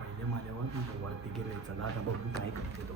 पहिले माझ्यावर वरती गेले. चला आता बघू काय करते तो.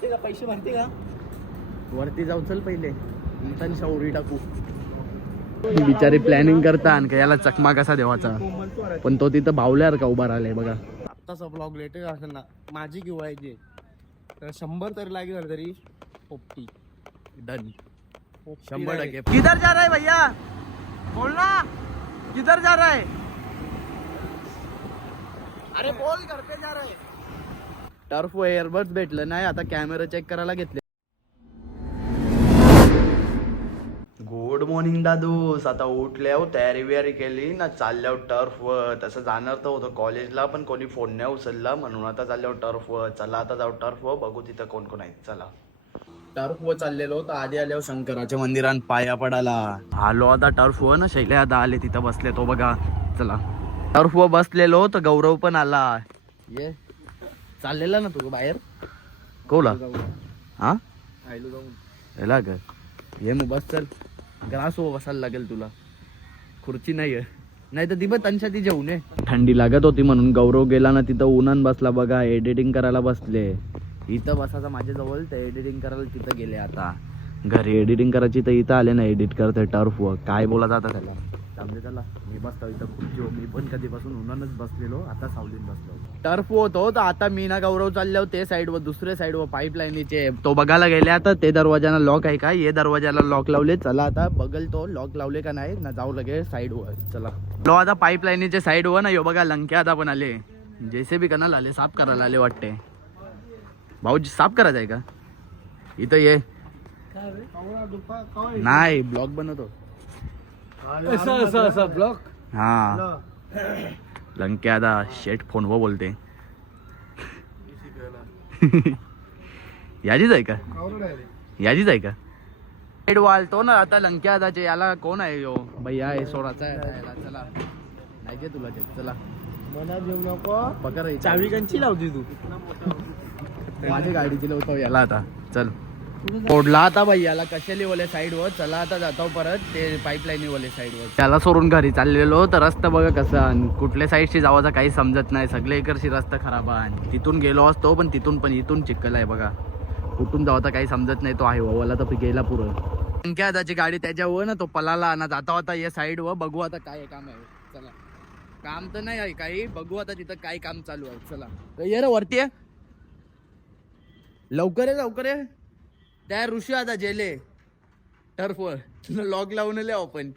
चला पैसे भरते का वरती जाऊ. चल पहिले शौरी टाकू. बिचारी प्लॅनिंग करता आणि याला चकमा कसा देवाचा, पण तो तिथं भावल्यावर का उभा राहिलाय बघा. आत्ताचा ब्लॉग लेट असेल ना माझी किंवा याची तर 100 तरी लागेल तरी 50 डन 100%. किधर जा रहा है भैया बोलना, किधर जा रहा है. अरे बोल घर पे जा रहा है. टर्फ एअरबड्स भेटलं नाही, आता कॅमेरा चेक करायला घेतले. गुड मॉर्निंग दादूस. आता उठल्यावर तयारी बियारी केली ना, चालल्यावर टर्फवर. तसं जाणार तर होतं कॉलेजला, पण कोणी फोन नाही उचलला म्हणून आता चालल्यावर टर्फवर. चला आता जाऊ टर्फवर, बघू तिथं कोण कोण आहेत. चला टर्फवर चाललेलो तर आधी आल्यावर शंकराच्या मंदिरात पाया पडायला आलो. आता टर्फवर ना शैले आता आले तिथं बसले तो बघा. चला टर्फवर बसलेलो तर गौरव पण आला. ये चाललेला ना तू बाहेर कोला हा याला का ये मग बस. चल ग्रास हो बसायला लागेल तुला, खुर्ची नाही आहे. नाही तर दिबत अंशा ती जेवू नये. थंडी लागत होती म्हणून गौरव गेला ना तिथं उन्हान बसला बघा. एडिटिंग करायला बसले. इथं बसायचा माझ्याजवळ, तर एडिटिंग करायला तिथं गेले. आता घरी एडिटिंग करायची तर इथं आले ना एडिट करते टर्फवर. काय बोला जातं त्याला समजे. त्याला मी बसतो इथं खुर्चीवर. मी पण कधीपासून उन्हानच बसलेलो, आता सावलीत बसलो. टर्फ होतो तर आता मी ना गौरव चाललो ते साईडवर, दुसऱ्या साईडवर पाईपलाईनीचे तो बघायला गेले. आता ते दरवाजाला लॉक आहे का, ये दरवाजाला लॉक लावले. चला आता बघल तो लॉक लावले का नाही ना, जाऊ लगे साईडवर. चला लो आता पाईपलाईनीच्या साईडवर ना. यो बघा लंक्या आता पण आले. जैसे बी कनाल आले, साफ करायला आले वाटते. भाऊजी साफ करायचं आहे का इथं. ये नाही ब्लॉग बनवतो ब्लॉग. हा लंक्या आता शेट फोनवर बोलते. याचीच आहे का, याचीच आहे का. हेड वालतो ना आता लंक्या आदाचे. याला कोण आहे यो भैया हे सोडाचा आहे याला. चला नाही घे तुला ते. चला मना देऊ नको. पकड चावी कंची लावती तू माझी गाडीची लावतो याला. आता चल सोडला आता भैयाला कशाली वाले साईडवर. चला आता जातो परत ते पाईपलाईनी वाले साईडवर. त्याला सोडून घरी चाललेलो तर रस्ता बघा कसा, कुठल्या साईडशी जावाचा काही समजत नाही. सगळे इकडची रस्ता खराब आहे. तिथून गेलो असतो पण तिथून पण इथून चिखल आहे बघा. कुठून जावाचा काही समजत नाही. तो आहे वाला तर गेला पुरं. संख्या त्याची गाडी त्याच्यावर ना, तो पलाला ना जाता होता या साईडवर. बघू आता काय काम आहे. चला काम तर नाही आहे काही, बघू आता तिथं काय काम चालू आहे. चला ये रे वरती आहे. लवकर आहे लवकर आहे. त्या ऋषी आता जेले टर्फवर लॉक लावून आले आपण.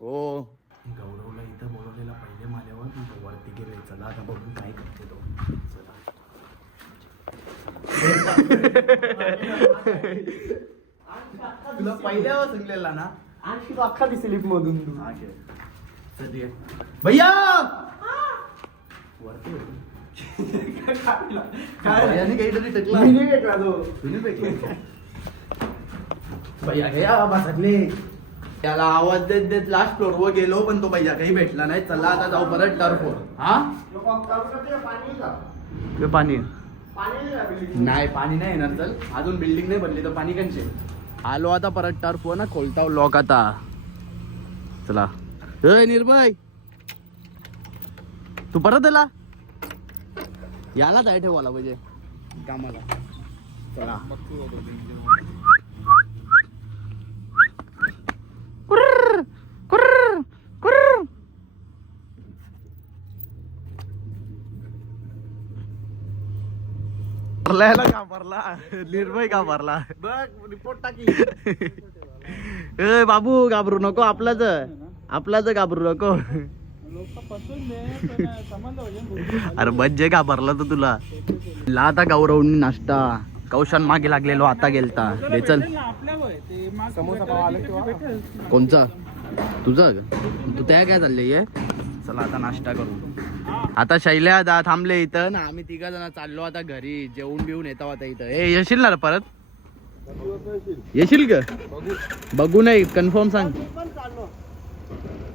हो गौरवला इथं बोलवलेला पहिले माझ्यावर वरती गेले. चला आता बघू काय करते तो. तुला पहिल्यावर सांगलेला ना आणखी अख्खा ती स्लिप मधून भैया वरती काहीतरी टेकला. भैया घ्या बसले. त्याला आवाज देत देत लास्ट फ्लोअरवर गेलो पण तो भैया काही भेटला नाही. चला आता जाऊ परत टर्फवर. हा पाणी नाही, पाणी नाही येणार. चल अजून बिल्डिंग नाही बनली तर पाणी कंचे. आलो आता परत टर्फवर ना, खोलताव लॉक आता. चला निर्भय तू परत आला. याला जाय ठेवायला पाहिजे कामाला. चला कुर्र कुर्र कुर्र. भरला का भरला निर्भय का भरला बघ रिपोर्ट टाकी. ए बाबू घाबरू नको. आपलाच घाबरू नको. अरे बज्जे का भरला तर तुला. ला आता गौरवनी नाश्ता कौशान मागे लागलेलो आता गेलता. दे चल. कोणचा तुझा तू त्या काय चालले ये. चला आता नाश्ता करू. आता शैल्या दा थांबले इथं ना. आम्ही 3 जण चाललो आता घरी. जेवून बिवून येतो आता इथं. ए येशील ना परत. येशील का बघू नाही कन्फर्म सांग.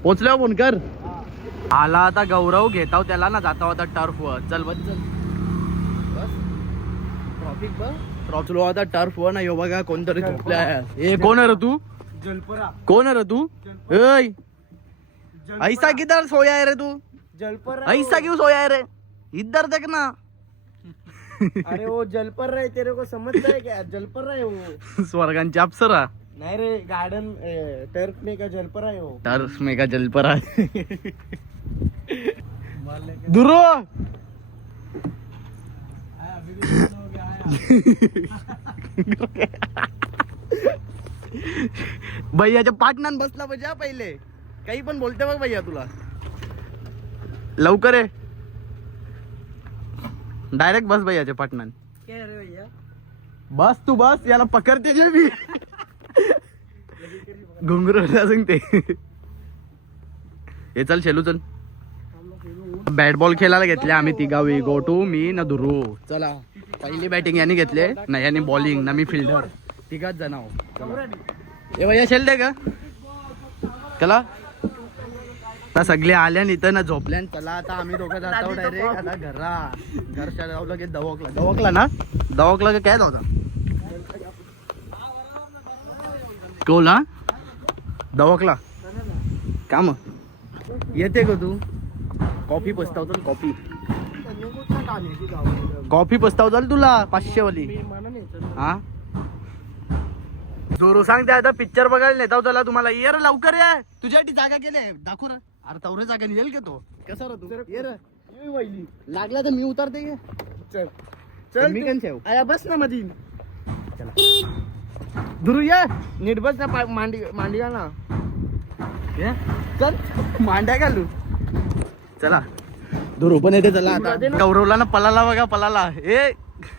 पोचल्यावर फोन कर. आला आता गौरव. घेताव त्याला ना, जाता होता टर्फवर. चल बस चल बस. ट्रॉफिक बस ट्रॉफिक आता टर्फवर ना. यो बघा कोणतरी झोपल्या. ए कोण आहे रे तू. जलपरा कोण आहे रे तू. ऐ ऐसा किधर सोया है रे तू जलपर ऐसा क्यों सोया है रे इधर देख ना अरे वो जलपर रहे तेरे को समजता है क्या जलपर रहे वो स्वर्गांची अप्सरा नाही रे गार्डन टर्फ में का जलपर आहे वो टर्फ में का जलपर आहे दुरो भैयाच्या पाटणान बसला पाहिजे हा पहिले काही पण बोलते बघ भैया तुला लवकर आहे डायरेक्ट बस भैयाच्या पाटणान क्या रे भैया बस तू बस याला पकडते जे मी घुंगरू सांगते हे चल शेलू चल बॅट बॉल खेळायला घेतले आम्ही तिघावी गोटू मी ना दुरू चला पहिली बॅटिंग यांनी घेतले ना यांनी बॉलिंग ना मी फिल्डर तिघाच जण आहो ए भैया शेल दे का चला आता सगळे आल्या इथं ना झोपल्यान चला आता आम्ही दोघं जातो डायरेक्ट आता घरच्या जाऊ की दवकला ना दवकला का काय जाऊ कोला दवकला का मग येते का तू कॉफी पस्तावतो कॉफी कॉफी पस्तावतो तुला 500 वाली हा जोरू सांगते आता पिक्चर बघायला नेता चला तुम्हाला ये रे लवकर ये तुझ्यासाठी जागा केली दाखव रे अरे तवरे जागा येईल का तो कसा रे तू ये रे लागला तर मी उतरते गे चल चल मी कन ठेव आया बस ना मधी चला दुरू ये नीट बस ना मांडी ना ये चल मांड्या घालू चला दुरू पण येते चला आता गौरवला ना पलाला बघा पलाला ए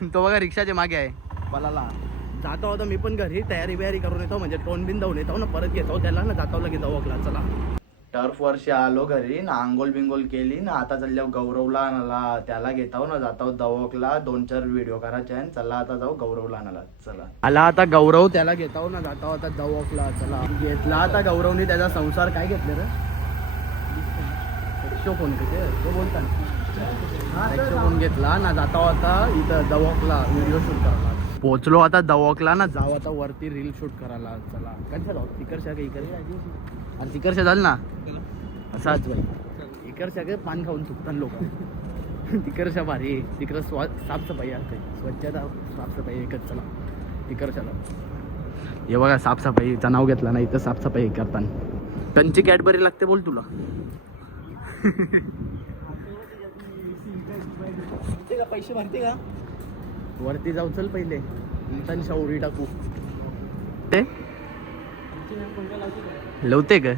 तो बघा रिक्षाच्या मागे आहे पलाला जातो होता मी पण घरी तयारी बियारी करून येतो म्हणजे टोन बिन धावून येतो ना परत येतो त्याला ना जातो लगेच दवाखला चला टर्फ वर्षी आलो घरी ना आंघोळ बिंगोल केली ना आता चालल्या गौरवला आणाला त्याला घेताव ना जातो दवाखला 2-4 व्हिडिओ करायचे आहे चला आता जाऊ गौरवला आणाला चला आला आता गौरव त्याला घेताव ना जातो आता दवाखला चला घेतला आता गौरवनी त्याचा संसार काय घेतले रे फोन कसे तो बोलता फोन घेतला ना जाता आता इथं दवाखला व्हिडिओ शूट करायला पोचलो आता दवाखला ना जाऊ आता वरती रील शूट करायला चला कशा जाऊ तिकडच्या का इकडच्या अरे तिकडच्या झालं ना असाच बाई इकडच्या काय पान खाऊन थुकतात लोक तिकडच्या भारी तिकडं साफसफाई असते स्वच्छता साफसफाई एकच चला तिकडच्याला हे बघा साफसफाईचं नाव घेतला ना इथं साफसफाई करताना त्यांची कॅडबरी लागते बोल तुला पैसे भरते का वरती जाऊ चल पहिले शौरी टाकू ते लवते का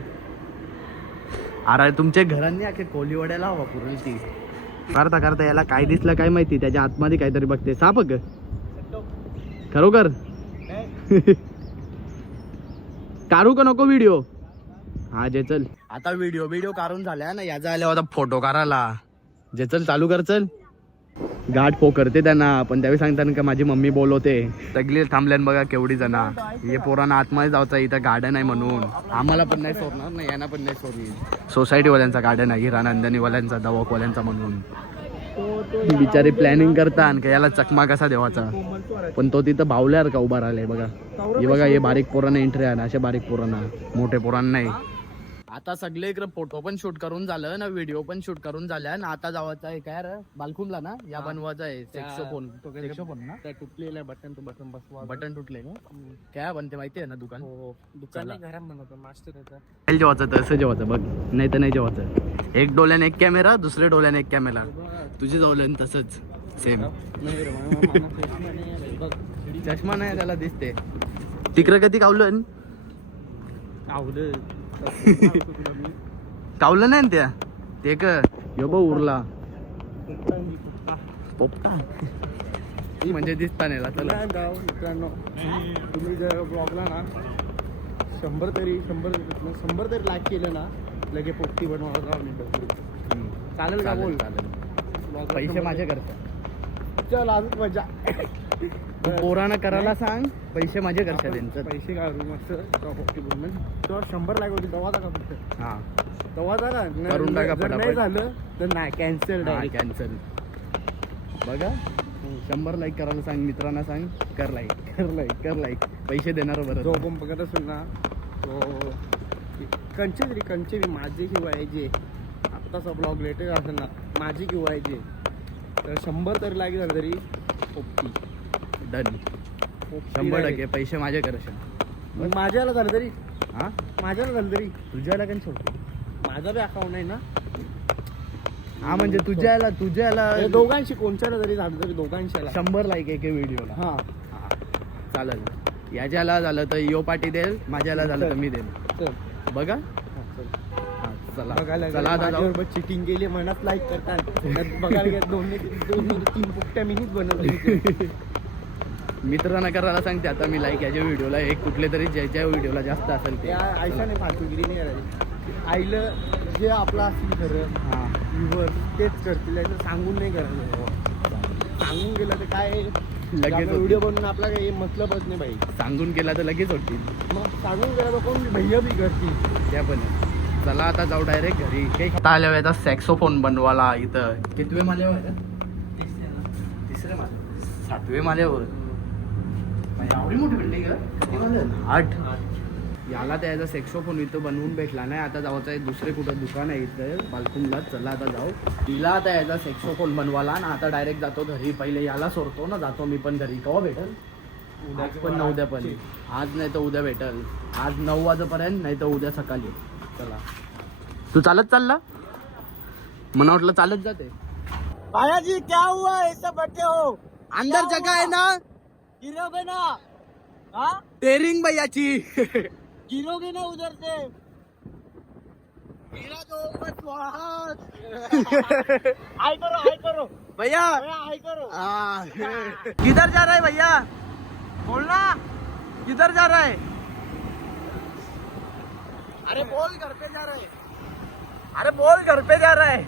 अरे तुमच्या घरांनी अखे कोलीवड्याला हवा पुरेल ती करता करता याला काय दिसलं काय माहिती त्याच्या आतमध्ये काहीतरी बघते साप ग खरोखर काढू का नको व्हिडिओ हा जे चल आता व्हिडिओ काढून झाल्या ना याचा आल्या होता फोटो काढायला जे चल चालू कर चल गाठ पोकरते त्यांना पण त्यावेळी सांगताना का माझी मम्मी बोलवते सगळे थांबल्यान बघा केवढी जण हे पोरांना आतमध्ये जायचं इथं गार्डन आहे म्हणून आम्हाला पण नाही सोडणार ना यांना पण नाही सोडली सोसायटीवाल्यांचा गार्डन आहे हिरानंदनीवाल्यांचा दवाखवाल्यांचा म्हणून बिचारे प्लॅनिंग करतात का याला चकमा कसा देवाचा पण तो तिथं बावल्यावर का उभा राहिलाय बघा हे बघा हे बारीक पोरांना एंट्री आहे ना अशा बारीक पोरांना मोठे पोरांना नाही आता सगळे इकडे फोटो पण शूट करून झालं ना व्हिडिओ पण शूट करून झाल्या ना आता जावायचं आहे काय रे बालकुमला ना या बनवायचं आहे सेक्सोफोन ना त्या तुटलेलं बटन तो बटन बसवा बटन तुटले का काय बनते माहिती आहे ना दुकान दुकान घरात बनवतो मास्टर जेवायचं तसं जेवायचं बघ नाही तर नाही जेवायचं एक डोल्याने एक कॅमेरा दुसऱ्या डोल्याने एक कॅमेरा तुझे जवळ तसंच सेम चष्मा नाही त्याला दिसते तिकडं कधी कावलं कावलं नाही त्या ते का यो बघ उरला पोपटा म्हणजे दिसता नाही चला मित्रांनो तुम्ही जर ब्लॉगला ना 100 तरी लाईक केलं ना लगे पोपटी बनवा चालेल का बोल चालेल पैसे माझे करता चल अजून मजा पोरानं करायला सांग पैसे माझे करता त्यांचं पैसे काढू मस्त पोपटी बनवून तो 100 लाईक होती तेव्हा का फक्त हा तेव्हा का करून टाका जर नाही झालं तर नाही कॅन्सल कॅन्सल बघा 100 लाईक करायला सांग मित्रांना सांग कर लाईक पैसे देणार बरं जो पण बघत असेल ना तो कंचे माझे शिवायचे आत्ताचा ब्लॉग लेटेस्ट असेल ना माझे शिवायचे तर 100 तरी लागेल झालं तरी पोपटी डन. पोपटी 100% direct. पैसे माझे करशील. मग माझ्याला झालं तरी हा माझ्याला झालं तरी तुझ्याला काय सोडतो. माझा बी अकाउंट आहे ना हा म्हणजे तुझ्याला हे दोघांशी कोणच्याला जरी झालं तरी दोघांशाला 100 लाईक एके व्हिडिओला. हा चालेल. याच्याला झालं तर यो पाठी देईल, माझ्याला झालं तर मी देईल. चल बघा. हा, चल. हा, चला बघायला चला आता जाऊ. माझ्याबरोबर चिटिंग केली म्हणत लाईक करतात बघायला गेलं 2-3 पुट्ट्या मिनिट बनवले मित्रांना करायला सांगते आता मी लाईक याच्या व्हिडिओला एक कुठले तरी ज्याच्या व्हिडिओला जास्त असेल ते. ते आयशाने फालतूगिरी नाही करायची आईला जे आपलं असेल खरं हा व्ह्यूवर तेच करतील याचं सांगून नाही करायचं सांगून गेलं तर काय लगेच व्हिडिओ बनवून आपला काही मतलबच नाही बाई सांगून केला तर लगेच होतील. मग सांगून गेला तर कोण भैया बी करतील त्या पण आहे. चला आता जाऊ डायरेक्ट घरी. काही आल्या वेळेचा सॅक्सोफोन बनवायला इथं कितवे माल्यावर तिसरे माले 7वे माल्यावर. एवढी मोठी बिल्डिंग आहे. 8. याला त्याचा सॅक्सोफोन इथं बनवून भेटला नाही. आता जायचं आहे दुसरे कुठं दुकान आहे इथं बालकुंडला. चला आता जाऊ. तिला आता याचा सॅक्सोफोन बनवाला ना आता डायरेक्ट जातो घरी. पहिले याला सोडतो ना जातो मी पण घरी. केव्हा भेटल आज पण उद्या पण. आज नाही तर उद्या भेटल. आज 9 वाजेपर्यंत नाही तर उद्या सकाळी. चला. तू चालत चालला मला वाटलं चालत जाते. भाया जी क्या हुआ ऐसा बैठे हो अंदर जगह है ना गिरोगे ना हाँ टेरिंग भैयाची. गिरोगे ना उधर से गिरा दो बस वहाँ हाय करो भैया हाय करो किधर जा रहा है भैया बोलना किधर जा रहा है. अरे बोल घर पे जा रहा है. अरे बोल घर पे जा रहा है.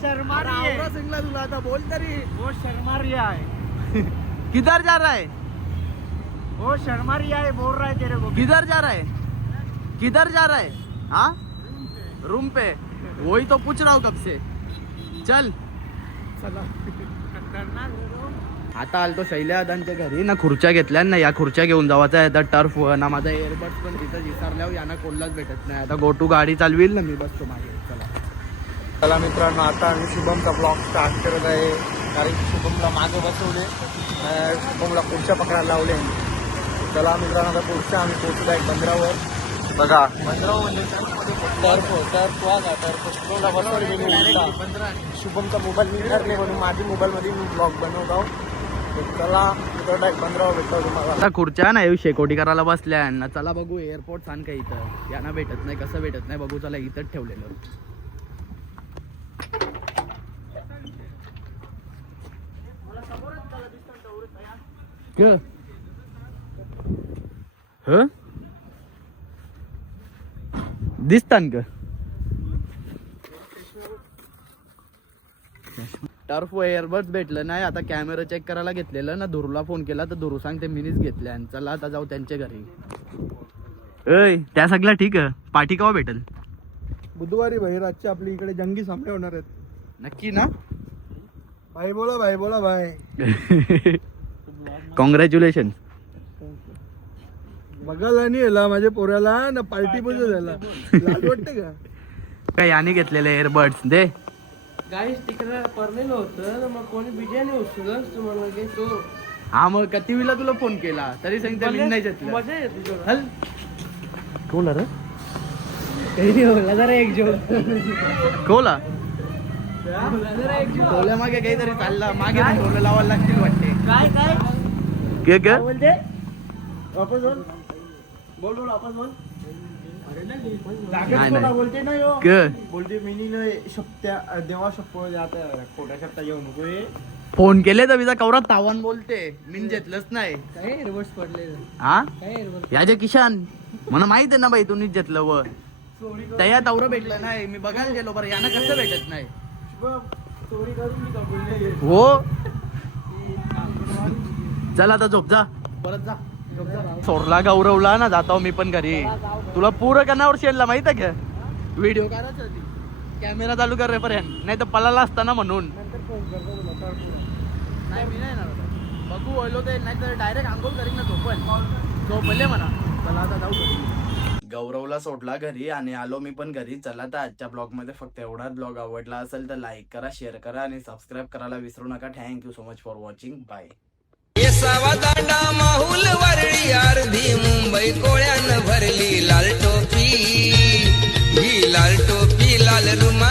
शर्मा रही है सिंगला तुला आता बोल तरी. वो शर्मा रिया है किधर जा रहा है वो शर्मा रिया है बोल रहा है तेरे को किधर जा रहा है किधर जा रहा है. हाँ रूम पे. वही तो पूछ रहा हूँ कब से. चल चला आता आलतो शैल्यादांच्या घरी ना खुर्च्या घेतल्या ना या खुर्च्या घेऊन जावाचा आहे आता टर्फ ना माझा एअरबड्स पण तिथं विसरल्यावर यांना कोल्हाच भेटत नाही. आता गोटू गाडी चालवील ना मी बसतो मागे. चला मित्रांनो आता आम्ही शुभमचा ब्लॉग स्टार्ट करत आहे कारण की शुभमला मागे बसवले शुभमला खुर्च्या पकडायला लावले. चला मित्रांनो आता पुढच्या आम्ही पोहोचलो आहे बंदरावर. बघा बंदरावर म्हणजे टर्फ शुभमला बसवले. शुभमचा मोबाईल निघणार नाही म्हणून माझ्या मोबाईलमध्ये मी ब्लॉग बनवत आहोत. चला मित्रांनो बंदरावर भेटतो तुम्हाला. आता खुर्च्या ना शेकोटी करायला बसल्या ना. चला बघू एअरपोर्ट छान का इथं यांना भेटत नाही कसं भेटत नाही बघू. चला इथंच ठेवलेलं. दिसतान का टर्फ एअरबड्स भेटलं नाही. आता कॅमेरा चेक करायला घेतलेलं ना धुरूला फोन केला तर धुरू सांगते मिनीच घेतल्या. चला आता जाऊ त्यांच्या घरी. ऐ त्या सगळ्या ठीक आहे. पाठी केव्हा भेटल. बुधवारी भाई रातची आपली इकडे जंगी सामने होणार आहेत. नक्की ना. भाई बोला भाई कॉंग्रॅच्युलेशन. बघायला नाही आला माझ्या पोऱ्याला ना पार्टी पण झाला लाज वाटते का काय याने घेतलेले एअरबड्स दे. गाईस तिकडे पडलेलं होतं मग कोणी बिर्याणी उचललं तुम्हाला घेतो. हा मग कितीला तुला फोन केला तरी सांगते मी नाही घेतलं. मजा येते हल कोला रे काही नाही होला जरा एक जो कोला जरा एक जो टोल्या मागे काहीतरी चालला मागे टोलं लावायला लागतील वाटते. काय के बोलते वापस बोल वापस बोल. नाही, नाही. बोलते ना यो के बोलते मिनीला शब्द्या देवा शब्द आता खोट्या शब्द येऊ नको हे. फोन केले तर विजा कवरात तावण बोलते मी घेतलंच नाही. काय एअरबड्स पडले हा काय एअरबड्स याचे किशान मला माहित आहे ना बाई तू नीच घेतलं व तया तावरं भेटलं नाही. मी बघायला गेलो बरं यांना कसं भेटत नाही. चोरी करून मी का बोलले हो चल आता झोप जा परत जा. सोरला गौरवला ना जातो मी पण घरी. तुला पूर्ण कनावर शेडला माहित आहे का व्हिडिओ करायचा कॅमेरा चालू कर रेपर्यंत नाही तर पळाला असताना म्हणून. नंतर फोन करतो तुला तर नाही मी नाही ना बघू ओलो ते नाही तर डायरेक्ट आंघोळ करीन ना झोपले म्हणा. चला आता जाऊ. गौरवला सोडला घरी आणि आलो मी पण घरी. चला तर आजच्या ब्लॉग मध्ये फक्त एवढाच. ब्लॉग आवडला असेल तर लाईक करा, शेअर करा आणि सबस्क्राईब करायला विसरू नका. Thank you so much for watching. Bye. Yesava Danda Mahul Worli अर्धी मुंबई कोळ्यानं भरली लाल टोपी, ही लाल टोपी लाल रुमाल